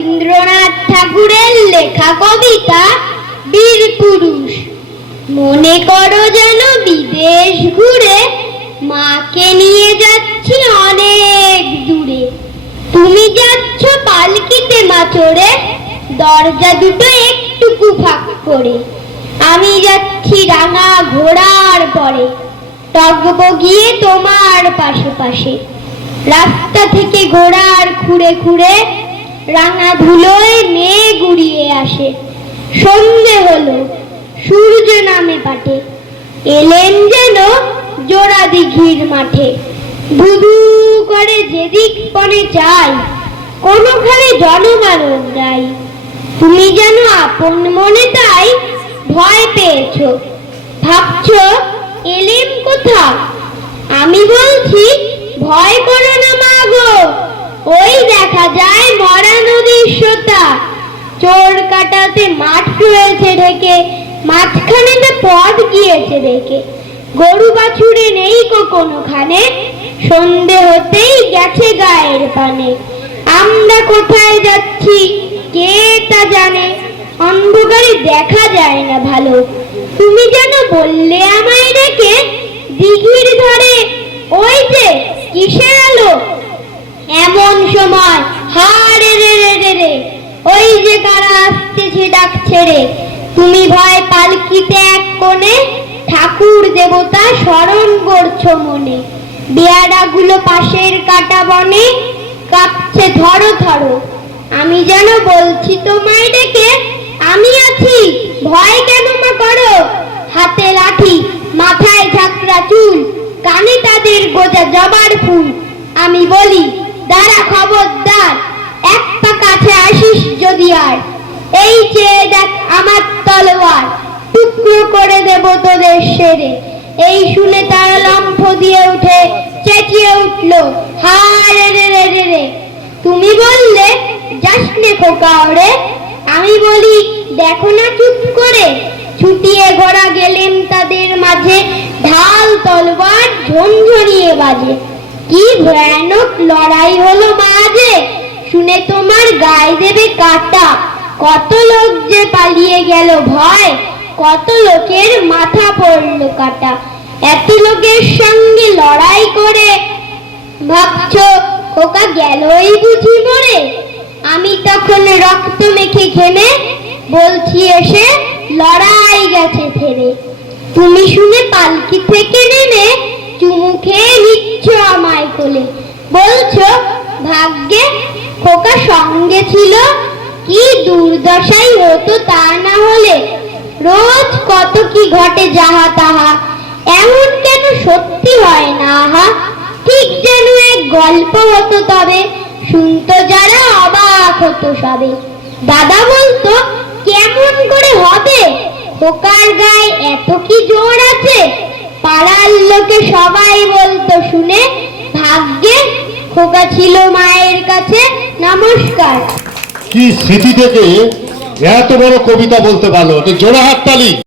রবীন্দ্রনাথ ঠাকুরের লেখা কবিতা বীর পুরুষ। মনে করো যেন বিদেশ ঘুরে মাকে নিয়ে যাচ্ছি অনেক দূরে। তুমি যাচ্ছ পালকিতে মা চড়ে, দরজা দুটো একটুকু ফাঁক করে। আমি যাচ্ছি রাঙা ঘোড়ার পরে, টগবগিয়ে তোমার পাশে পাশে। রাস্তা থেকে ঘোড়ার খুঁড়ে খুঁড়ে রাঙা ধুলোয় মেঘ উড়িয়ে আসে। সন্ধে হলো, সূর্য নামে পাটে, এলেন যেন জোড়া দিঘির মাঠে। ধুধু করে যেদিক পনে চাই, কোনোখানে জনমানব নাই। তুমি যেন আপন মনে তাই ভয় পেয়েছ, ভাবছ এলেম কোথা। আমি বলছি ভয় করো না মা গো, ওই দেখা যায় মরা নদীর সোতা। চোর কাটাতে মাঠ রয়েছে ঢেকে, মাঝখানেতে পথ গিয়েছে বেঁকে। গরু বাছুরে নেই কোনোখানে, সন্ধে হতেই গেছে গায়ের পানে। আমরা কোথায় যাচ্ছি কে তা জানে, অন্ধকারে দেখা যায় না ভালো। তুমি যেন বললে আমায় ডেকে, দিঘির ধারে ওই যে কিসের আলো। এমন সময় হারে রে রে রে রে, ওই যে কারা আসতেছে ডাক ছেড়ে। তুমি ভয় পালকিতে এক কোণে, ঠাকুর দেবতা স্মরণ করছো মনে। বেয়ারাগুলো পাশের কাটা বনে কাঁপছে ধরো ধরো। আমি যেন বলছি তোমায় ডেকে, আমি আছি ভয় কেন মা করো। হাতে লাঠি, মাথায় ঝাঁকড়া চুল, কানে তাদের গোজা জবার ফুল। আমি বলি দাঁড়া খবরদার, এক পা কাছে আসিস যদি আর। এই চেয়ে দেখ আমার তলোয়ার, টুকরো করে দেব তোদের সেরে। এই শুনে তারা লম্ফ দিয়ে উঠে চেঁচিয়ে উঠল, হায় রে রে রে রে। তুমি বললে যাসনে খোকা ওরে, আমি বলি দেখো না চুপ করে। ছুটিয়ে ঘোড়া গেলেন তাদের মাঝে, ঢাল তলোয়ার ঝনঝনিয়ে বাজে। কি ভয়ানক লড়াই হলো মাঝে, শুনে তোমার গায়ে দেবে কাটা। কত লোক যে পালিয়ে গেল ভয়, কত লোকের মাথা পড়লো কাটা। এত লোকের সঙ্গে লড়াই করে ভাবছো খোকা গেলই বুঝি মরে। আমি তখন রক্ত মেখে ঘেমে বলছি এসে লড়াই গেছে ফেরে। তুমি শুনে পালকি থেকে নেমে চুমু খেয়ে নিচ্ছ আমায় কোলে, বলছো ভাগ্যে খোকা সঙ্গে ছিল, কি দুর্দশাই হতো তা না হলে। রোজ কত কি ঘটে যাহা তাহা, এমন কেন সত্যি হয় না আহা। ঠিক যেন এক গল্প হতো তবে, শুনতো যারা অবাক হতো সবে। দাদা বলতো কেমন করে হবে, খোকার গায়ে এত কি জোর আছে। পাড়ার লোকে সবাই বলতো শুনে, ভাগ্যে খোকা ছিল মায়ের কাছে। নমস্কার। কি স্মৃতি থেকে এত বড় কবিতা বলতে পারলো, জোড়া হাততালি।